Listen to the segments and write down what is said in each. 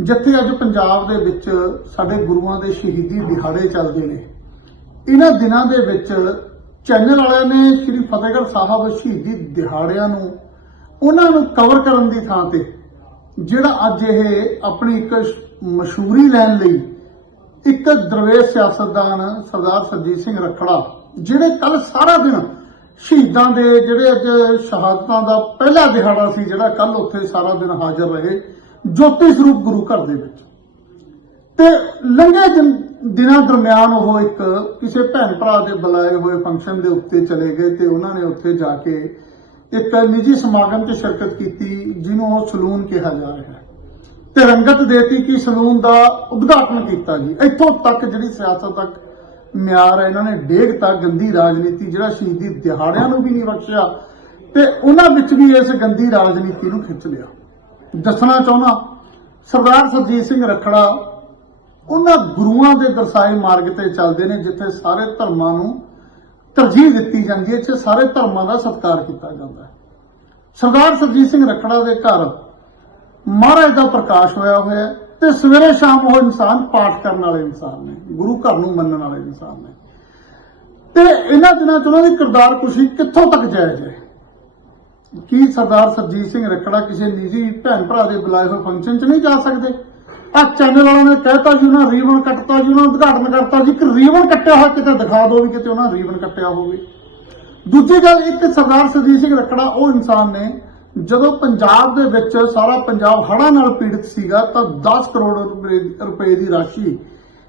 ਜਿੱਥੇ ਅੱਜ ਪੰਜਾਬ ਦੇ ਵਿੱਚ ਸਾਡੇ ਗੁਰੂਆਂ ਦੇ ਸ਼ਹੀਦੀ ਦਿਹਾੜੇ ਚੱਲਦੇ ਨੇ। ਇਹਨਾਂ ਦਿਨਾਂ ਦੇ ਵਿੱਚ ਚੈਨਲ ਵਾਲਿਆਂ ਨੇ ਸ੍ਰੀ ਫਤਿਹਗੜ੍ਹ ਸਾਹਿਬ ਸ਼ਹੀਦੀ ਦਿਹਾੜਿਆਂ ਨੂੰ ਉਹਨਾਂ ਨੂੰ ਕਵਰ ਕਰਨ ਦੀ ਥਾਂ ਤੇ ਜਿਹੜਾ ਅੱਜ ਇਹ ਆਪਣੀ ਇੱਕ ਮਸ਼ਹੂਰੀ ਲੈਣ ਲਈ ਇੱਕ ਦਰਵੇਸ਼ ਸਿਆਸਤਦਾਨ ਸਰਦਾਰ ਸਰਜੀਤ ਸਿੰਘ ਰਖੜਾ ਜਿਹੜੇ ਕੱਲ ਸਾਰਾ ਦਿਨ ਸ਼ਹੀਦਾਂ ਦੇ ਜਿਹੜੇ ਅੱਜ ਸ਼ਹਾਦਤਾਂ ਦਾ ਪਹਿਲਾ ਦਿਹਾੜਾ ਸੀ, ਜਿਹੜਾ ਕੱਲ ਉੱਥੇ ਸਾਰਾ ਦਿਨ ਹਾਜ਼ਰ ਰਹੇ। ਜੋਤੀ ਸਰੂਪ ਗੁਰੂ ਘਰ ਦੇ ਵਿੱਚ। ਤੇ ਲੰਘੇ ਦਿਨਾਂ ਦਰਮਿਆਨ ਉਹ ਇੱਕ ਕਿਸੇ ਭੈਣ ਭਰਾ ਦੇ ਬੁਲਾਏ ਹੋਏ ਫੰਕਸ਼ਨ ਦੇ ਉੱਤੇ ਚਲੇ ਗਏ ਤੇ ਉਹਨਾਂ ਨੇ ਉੱਥੇ ਜਾ ਕੇ ਇੱਕ ਨਿੱਜੀ ਸਮਾਗਮ 'ਚ ਸ਼ਿਰਕਤ ਕੀਤੀ, ਜਿਹਨੂੰ ਉਹ ਸਲੂਨ ਕਿਹਾ ਜਾ ਰਿਹਾ ਹੈ। ਤੇ ਰੰਗਤ ਦੇਤੀ ਕਿ ਸਲੂਨ ਦਾ ਉਦਘਾਟਨ ਕੀਤਾ ਜੀ। ਇੱਥੋਂ ਤੱਕ ਜਿਹੜੀ ਸਿਆਸਤ ਤੱਕ ਮਿਆਰ ਹੈ, ਇਹਨਾਂ ਨੇ ਡੇਗ ਡੇਗਤਾ ਗੰਦੀ ਰਾਜਨੀਤੀ, ਜਿਹੜਾ ਸ਼ਹੀਦੀ ਦਿਹਾੜਿਆਂ ਨੂੰ ਵੀ ਨਹੀਂ ਬਖਸ਼ਿਆ, ਤੇ ਉਹਨਾਂ ਵਿੱਚ ਵੀ ਇਸ ਗੰਦੀ ਰਾਜਨੀਤੀ ਨੂੰ ਖਿੱਚ ਲਿਆ। ਦੱਸਣਾ ਚਾਹੁੰਦਾ, ਸਰਦਾਰ ਸਰਜੀਤ ਸਿੰਘ ਰਖੜਾ, ਉਹਨਾਂ ਗੁਰੂਆਂ ਦੇ ਦਰਸਾਏ ਮਾਰਗ ਤੇ ਚੱਲਦੇ ਨੇ, ਜਿੱਥੇ ਸਾਰੇ ਧਰਮਾਂ ਨੂੰ ਤਰਜੀਹ ਦਿੱਤੀ ਜਾਂਦੀ ਹੈ ਇੱਥੇ ਸਾਰੇ ਧਰਮਾਂ ਦਾ ਸਤਿਕਾਰ ਕੀਤਾ ਜਾਂਦਾ ਹੈ। ਸਰਦਾਰ ਸਰਜੀਤ ਸਿੰਘ ਰਖੜਾ ਦੇ ਘਰ ਮਹਾਰਾਜ ਦਾ ਪ੍ਰਕਾਸ਼ ਹੋਇਆ ਹੋਇਆ ਤੇ ਸਵੇਰੇ ਸ਼ਾਮ ਉਹ ਇਨਸਾਨ ਪਾਠ ਕਰਨ ਵਾਲੇ ਇਨਸਾਨ ਨੇ, ਗੁਰੂ ਘਰ ਨੂੰ ਮੰਨਣ ਵਾਲੇ ਇਨਸਾਨ ਨੇ। ਤੇ ਇਹਨਾਂ ਦਿਨਾਂ ਚ ਉਹਨਾਂ ਦੀ ਕਿਰਦਾਰ ਕੁਸ਼ੀ ਕਿੱਥੋਂ ਤੱਕ ਜਾਇਜ਼ ਹੈ? ਕੀ ਸਰਦਾਰ ਸਰਜੀਤ ਸਿੰਘ ਰੱਖੜਾ ਕਿਸੇ ਨਿੱਜੀ ਭੈਣ ਭਰਾ ਦੇ ਬੁਲਾਏ ਹੋਏ ਫੰਕਸ਼ਨ 'ਚ ਨਹੀਂ ਜਾ ਸਕਦੇ? ਆ ਚੈਨਲ ਵਾਲਿਆਂ ਨੇ ਕਹਿਤਾ ਜੀ, ਉਹਨਾਂ ਰੀਵਨ ਕੱਟਤਾ ਜੀ, ਉਹਨਾਂ ਉਦਘਾਟਨ ਕਰਤਾ ਜੀ ਕਿ ਰੀਵਨ ਕੱਟਿਆ ਹੋਇਆ ਕਿਤੇ ਦਿਖਾ ਦਿਓ ਵੀ ਕਿਤੇ ਉਹਨਾਂ ਰੀਵਨ ਕੱਟਿਆ ਹੋਵੇ। ਦੂਜੀ ਗੱਲ, ਇੱਕ ਸਰਦਾਰ ਸਰਜੀਤ ਸਿੰਘ ਰੱਖੜਾ ਉਹ ਇਨਸਾਨ ਨੇ, ਜਦੋਂ ਪੰਜਾਬ ਦੇ ਵਿੱਚ ਸਾਰਾ ਪੰਜਾਬ ਹੜ੍ਹਾਂ ਨਾਲ ਪੀੜਤ ਸੀਗਾ, ਤਾਂ 10 ਕਰੋੜ ਰੁਪਏ ਰੁਪਏ ਦੀ ਰਾਸ਼ੀ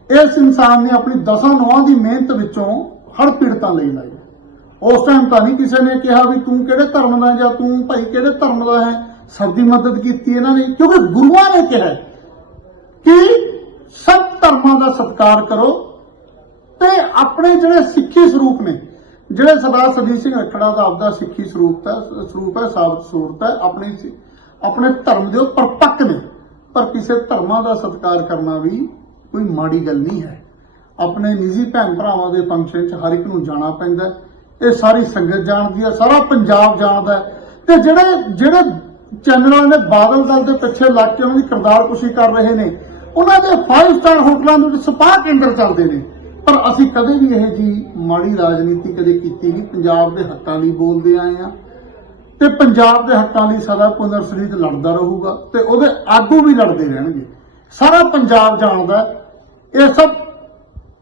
ਇਸ ਇਨਸਾਨ ਨੇ ਆਪਣੀ ਦਸਾਂ ਨੌਆਂ ਦੀ ਮਿਹਨਤ ਵਿੱਚੋਂ ਹੜ੍ਹ ਪੀੜਤਾਂ ਲਈ ਲਾਈ। ਉਸ ਟਾਈਮ ਤਾਂ ਨਹੀਂ ਕਿਸੇ ਨੇ ਕਿਹਾ ਵੀ ਤੂੰ ਕਿਹੜੇ ਧਰਮ ਦਾ ਜਾਂ ਤੂੰ ਭਾਈ ਕਿਹੜੇ ਧਰਮ ਦਾ ਹੈ? ਸਭ ਦੀ ਮਦਦ ਕੀਤੀ ਇਹਨਾਂ ਨੇ, ਕਿਉਂਕਿ ਗੁਰੂਆਂ ਨੇ ਕਿਹਾ ਕਿ ਸਭ ਧਰਮਾਂ ਦਾ ਸਤਿਕਾਰ ਕਰੋ ਤੇ ਆਪਣੇ ਜਿਹੜੇ ਸਿੱਖੀ ਸਰੂਪ ਨੇ, ਜਿਹੜੇ ਸਰਦਾਰ ਸਰਜੀਤ ਸਿੰਘ ਰੱਖੜਾ ਦਾ ਆਪਦਾ ਸਿੱਖੀ ਸਰੂਪ ਹੈ ਸਰੂਪ ਹੈ ਸਾਬਤ ਸੂਰਤ ਹੈ, ਆਪਣੀ ਆਪਣੇ ਧਰਮ ਦੇ ਉੱਪਰ ਪੱਕ ਨੇ। ਪਰ ਕਿਸੇ ਧਰਮਾਂ ਦਾ ਸਤਿਕਾਰ ਕਰਨਾ ਵੀ ਕੋਈ ਮਾੜੀ ਗੱਲ ਨਹੀਂ ਹੈ। ਆਪਣੇ ਨਿੱਜੀ ਭੈਣ ਭਰਾਵਾਂ ਦੇ ਫੰਕਸ਼ਨ 'ਚ ਹਰ ਇੱਕ ਨੂੰ ਜਾਣਾ ਪੈਂਦਾ ਹੈ। ਇਹ ਸਾਰੀ ਸੰਗਤ ਜਾਣਦੀ ਹੈ, ਸਾਰਾ ਪੰਜਾਬ ਜਾਣਦਾ ਤੇ ਜਿਹੜੇ ਜਿਹੜੇ ਚੈਨਲਾਂ ਨੇ ਬਾਦਲ ਦਲ ਦੇ ਪਿੱਛੇ ਲੱਗ ਕੇ ਉਹਨਾਂ ਦੀ ਕਿਰਦਾਰਕੁਸ਼ੀ ਕਰ ਰਹੇ ਨੇ, ਉਹਨਾਂ ਦੇ 5 ਸਟਾਰ ਹੋਟਲਾਂ ਦੇ ਵਿੱਚ ਸਪਾ ਕੇਂਦਰ ਚੱਲਦੇ ਨੇ। ਪਰ ਅਸੀਂ ਕਦੇ ਵੀ ਇਹ ਜੀ ਮਾੜੀ ਰਾਜਨੀਤੀ ਕਦੇ ਕੀਤੀ ਨਹੀਂ। ਪੰਜਾਬ ਦੇ ਹੱਕਾਂ ਲਈ ਬੋਲਦੇ ਆਏ ਆ ਤੇ ਪੰਜਾਬ ਦੇ ਹੱਕਾਂ ਲਈ ਸਦਾ ਪੁਨਰ ਸਰੀਤ ਲੜਦਾ ਰਹੂਗਾ ਤੇ ਉਹਦੇ ਆਗੂ ਵੀ ਲੜਦੇ ਰਹਿਣਗੇ। ਸਾਰਾ ਪੰਜਾਬ ਜਾਣਦਾ ਇਹ ਸਭ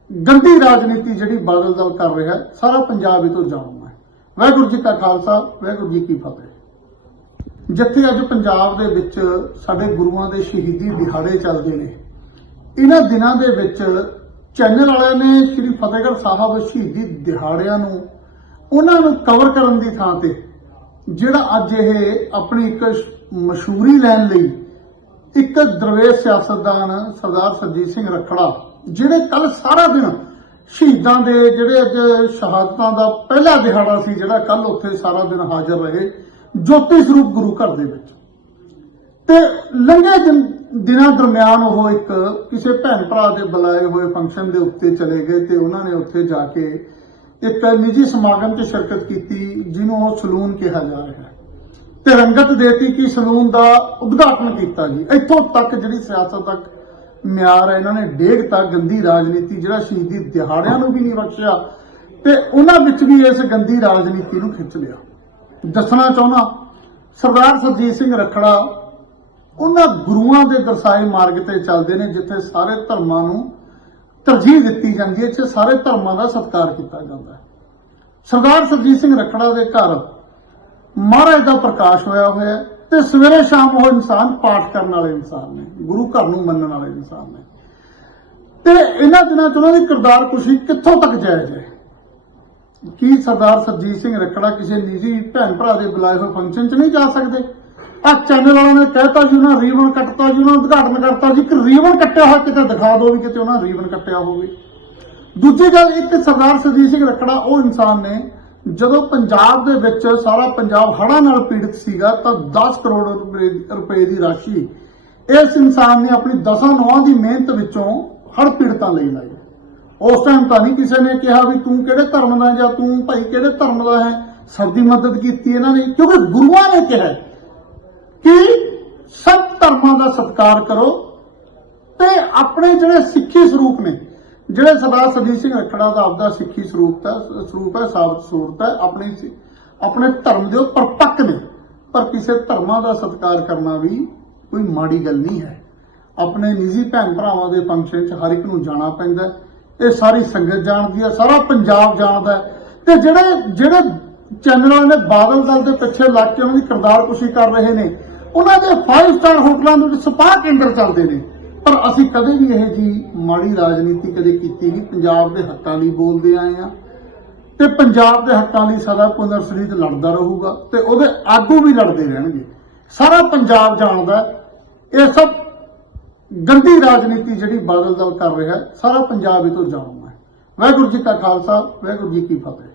ਗੰਦੀ ਰਾਜਨੀਤੀ ਜਿਹੜੀ ਬਾਦਲ ਦਲ ਕਰ ਰਿਹਾ ਸਾਰਾ ਪੰਜਾਬ ਇਹ ਤੋਂ ਜਾਣਦਾ ਹੈ। ਵਾਹਿਗੁਰੂ ਜੀ ਕਾ ਖਾਲਸਾ, ਵਾਹਿਗੁਰੂ ਜੀ ਕੀ ਫਤਿਹ। ਜਿੱਥੇ ਅੱਜ ਪੰਜਾਬ ਦੇ ਵਿੱਚ ਸਾਡੇ ਗੁਰੂਆਂ ਦੇ ਸ਼ਹੀਦੀ ਦਿਹਾੜੇ ਚੱਲਦੇ ਨੇ, ਇਹਨਾਂ ਦਿਨਾਂ ਦੇ ਵਿੱਚ ਚੈਨਲ ਵਾਲਿਆਂ ਨੇ ਸ੍ਰੀ ਫਤਿਹਗੜ੍ਹ ਸਾਹਿਬ ਸ਼ਹੀਦੀ ਦਿਹਾੜਿਆਂ ਨੂੰ ਉਹਨਾਂ ਨੂੰ ਕਵਰ ਕਰਨ ਦੀ ਥਾਂ ਤੇ, ਜਿਹੜਾ ਅੱਜ ਇਹ ਆਪਣੀ ਇੱਕ ਮਸ਼ਹੂਰੀ ਲੈਣ ਲਈ ਇੱਕ ਦਰਵੇਸ਼ ਸਿਆਸਤਦਾਨ ਸਰਦਾਰ ਸਰਜੀਤ ਸਿੰਘ ਰਖੜਾ ਜਿਹੜੇ ਕੱਲ ਸਾਰਾ ਦਿਨ ਸ਼ਹੀਦਾਂ ਦੇ ਜਿਹੜੇ ਅੱਜ ਸ਼ਹਾਦਤਾਂ ਦਾ ਪਹਿਲਾ ਦਿਹਾੜਾ ਸੀ, ਜਿਹੜਾ ਕੱਲ ਉੱਥੇ ਸਾਰਾ ਦਿਨ ਹਾਜ਼ਰ ਰਹੇ, ਜੋਤੀ ਸਰੂਪ ਗੁਰੂ ਘਰ ਦੇ ਵਿੱਚ। ਤੇ ਲੰਘੇ ਦਿਨਾਂ ਦਰਮਿਆਨ ਉਹ ਇੱਕ ਕਿਸੇ ਭੈਣ ਭਰਾ ਦੇ ਬੁਲਾਏ ਹੋਏ ਫੰਕਸ਼ਨ ਦੇ ਉੱਤੇ ਚਲੇ ਗਏ ਤੇ ਉਹਨਾਂ ਨੇ ਉੱਥੇ ਜਾ ਕੇ ਇੱਕ ਨਿੱਜੀ ਸਮਾਗਮ 'ਚ ਸ਼ਿਰਕਤ ਕੀਤੀ, ਜਿਹਨੂੰ ਉਹ ਸਲੂਨ ਕਿਹਾ ਜਾ ਰਿਹਾ ਹੈ। ਤੇ ਰੰਗਤ ਦੇਤੀ ਕਿ ਸਲੂਨ ਦਾ ਉਦਘਾਟਨ ਕੀਤਾ ਜੀ। ਇੱਥੋਂ ਤੱਕ ਜਿਹੜੀ ਸਿਆਸਤ ਤੱਕ ਮਿਆਰ ਹੈ, ਇਹਨਾਂ ਨੇ ਡੇਗਤਾ ਗੰਦੀ ਰਾਜਨੀਤੀ, ਜਿਹੜਾ ਸ਼ਹੀਦੀ ਦਿਹਾੜਿਆਂ ਨੂੰ ਵੀ ਨਹੀਂ ਬਖਸ਼ਿਆ, ਤੇ ਉਹਨਾਂ ਵਿੱਚ ਵੀ ਇਸ ਗੰਦੀ ਰਾਜਨੀਤੀ ਨੂੰ ਖਿੱਚ ਲਿਆ। ਦੱਸਣਾ ਚਾਹੁੰਦਾ, ਸਰਦਾਰ ਸਰਜੀਤ ਸਿੰਘ ਰਖੜਾ, ਉਹਨਾਂ ਗੁਰੂਆਂ ਦੇ ਦਰਸਾਏ ਮਾਰਗ ਤੇ ਚੱਲਦੇ ਨੇ, ਜਿੱਥੇ ਸਾਰੇ ਧਰਮਾਂ ਨੂੰ ਤਰਜੀਹ ਦਿੱਤੀ ਜਾਂਦੀ ਹੈ ਇੱਥੇ ਸਾਰੇ ਧਰਮਾਂ ਦਾ ਸਤਿਕਾਰ ਕੀਤਾ ਜਾਂਦਾ ਹੈ। ਸਰਦਾਰ ਸਰਜੀਤ ਸਿੰਘ ਰਖੜਾ ਦੇ ਘਰ ਮਹਾਰਾਜ ਦਾ ਪ੍ਰਕਾਸ਼ ਹੋਇਆ ਹੋਇਆ ਹੈ। ਤੇ ਸਵੇਰੇ ਸ਼ਾਮ ਉਹ ਇਨਸਾਨ ਪਾਠ ਕਰਨ ਵਾਲੇ ਇਨਸਾਨ ਨੇ, ਗੁਰੂ ਘਰ ਨੂੰ ਮੰਨਣ ਵਾਲੇ ਇਨਸਾਨ ਨੇ। ਤੇ ਇਹਨਾਂ ਦਿਨਾਂ ਚ ਉਹਨਾਂ ਦੀ ਕਿਰਦਾਰ ਕੁਸ਼ੀ ਕਿੱਥੋਂ ਤੱਕ ਜਾਇਜ਼ ਹੈ? ਕੀ ਸਰਦਾਰ ਸਰਜੀਤ ਸਿੰਘ ਰਖੜਾ ਕਿਸੇ ਨਿੱਜੀ ਭੈਣ ਭਰਾ ਦੇ ਬੁਲਾਏ ਹੋਏ ਫੰਕਸ਼ਨ 'ਚ ਨਹੀਂ ਜਾ ਸਕਦੇ? ਆ ਚੈਨਲ ਵਾਲਿਆਂ ਨੇ ਕਹਿਤਾ ਜੀ, ਉਹਨਾਂ ਰੀਵਨ ਕੱਟਤਾ ਜੀ, ਉਹਨਾਂ ਉਦਘਾਟਨ ਕਰਤਾ ਜੀ ਕਿ ਰੀਵਨ ਕੱਟਿਆ ਹੋਇਆ ਕਿਤੇ ਦਿਖਾ ਦਿਓ ਵੀ ਕਿਤੇ ਉਹਨਾਂ ਰੀਵਨ ਕੱਟਿਆ ਹੋਵੇ। ਦੂਜੀ ਗੱਲ, ਇੱਕ ਸਰਦਾਰ ਸਰਜੀਤ ਸਿੰਘ ਰਖੜਾ ਉਹ ਇਨਸਾਨ ਨੇ ਜਦੋਂ ਪੰਜਾਬ ਦੇ ਵਿੱਚ ਸਾਰਾ ਪੰਜਾਬ ਹੜ੍ਹਾਂ ਨਾਲ ਪੀੜਤ ਸੀਗਾ ਤਾਂ 10 ਕਰੋੜ ਰੁਪਏ ਰੁਪਏ ਦੀ ਰਾਸ਼ੀ ਇਸ ਇਨਸਾਨ ਨੇ ਆਪਣੀ ਦਸਾਂ ਨੌਆਂ ਦੀ ਮਿਹਨਤ ਵਿੱਚੋਂ ਹੜ੍ਹ ਪੀੜਤਾਂ ਲਈ ਲਾਈ। ਉਸ ਟਾਈਮ ਤਾਂ ਨਹੀਂ ਕਿਸੇ ਨੇ ਕਿਹਾ ਵੀ ਤੂੰ ਕਿਹੜੇ ਧਰਮ ਦਾ ਜਾਂ ਤੂੰ ਭਾਈ ਕਿਹੜੇ ਧਰਮ ਦਾ ਹੈ। ਸਭ ਦੀ ਮਦਦ ਕੀਤੀ ਇਹਨਾਂ ਨੇ, ਕਿਉਂਕਿ ਗੁਰੂਆਂ ਨੇ ਕਿਹਾ ਕਿ ਸਭ ਧਰਮਾਂ ਦਾ ਸਤਿਕਾਰ ਕਰੋ ਤੇ ਆਪਣੇ ਜਿਹੜੇ ਸਿੱਖੀ ਸਰੂਪ ਨੇ ਜਿਹੜੇ ਸਰਦਾਰ ਸਰਜੀਤ ਸਿੰਘ ਰੱਖੜਾ ਦਾ ਆਪਦਾ ਸਿੱਖੀ ਸਰੂਪ ਹੈ ਸਰੂਪ ਹੈ, ਸਾਬਤ ਸੂਰਤ ਹੈ, ਆਪਣੀ ਆਪਣੇ ਧਰਮ ਦੇ ਉੱਪਰ ਪੱਕ ਨੇ। ਪਰ ਕਿਸੇ ਧਰਮਾਂ ਦਾ ਸਤਿਕਾਰ ਕਰਨਾ ਵੀ ਕੋਈ ਮਾੜੀ ਗੱਲ ਨਹੀਂ ਹੈ। ਆਪਣੇ ਨਿੱਜੀ ਭੈਣ ਭਰਾਵਾਂ ਦੇ ਫੰਕਸ਼ਨ 'ਚ ਹਰ ਇੱਕ ਨੂੰ ਜਾਣਾ ਪੈਂਦਾ ਇਹ ਸਾਰੀ ਸੰਗਤ ਜਾਣਦੀ ਹੈ, ਸਾਰਾ ਪੰਜਾਬ ਜਾਣਦਾ ਤੇ ਜਿਹੜੇ ਜਿਹੜੇ ਚੈਨਲਾਂ ਨੇ ਬਾਦਲ ਦਲ ਦੇ ਪਿੱਛੇ ਲੱਗ ਕੇ ਉਹਨਾਂ ਦੀ ਕਿਰਦਾਰਕੁਸ਼ੀ ਕਰ ਰਹੇ ਨੇ, ਉਹਨਾਂ ਦੇ 5 ਸਟਾਰ ਹੋਟਲਾਂ ਦੇ ਵਿੱਚ ਸਪਾ ਕੇਂਦਰ ਚੱਲਦੇ ਨੇ। ਪਰ ਅਸੀਂ ਕਦੇ ਵੀ ਇਹ ਜੀ ਮਾੜੀ ਰਾਜਨੀਤੀ ਕਦੇ ਕੀਤੀ ਨਹੀਂ। ਪੰਜਾਬ ਦੇ ਹੱਕਾਂ ਲਈ ਬੋਲਦੇ ਆਏ ਆ। ਤੇ ਪੰਜਾਬ ਦੇ ਹੱਕਾਂ ਲਈ ਸਦਾ ਪੁਨਰ ਸਰੀਤ ਲੜਦਾ ਰਹੂਗਾ ਤੇ ਉਹਦੇ ਆਗੂ ਵੀ ਲੜਦੇ ਰਹਿਣਗੇ। ਸਾਰਾ ਪੰਜਾਬ ਜਾਣਦਾ ਇਹ ਸਭ ਗੰਦੀ ਰਾਜਨੀਤੀ ਜਿਹੜੀ ਬਾਦਲ ਦਲ ਕਰ ਰਿਹਾ ਸਾਰਾ ਪੰਜਾਬ ਇਹ ਤੋਂ ਜਾਣਦਾ ਹੈ। ਵਾਹਿਗੁਰੂ ਜੀ ਕਾ ਖਾਲਸਾ, ਵਾਹਿਗੁਰੂ ਜੀ ਕੀ ਫਤਿਹ।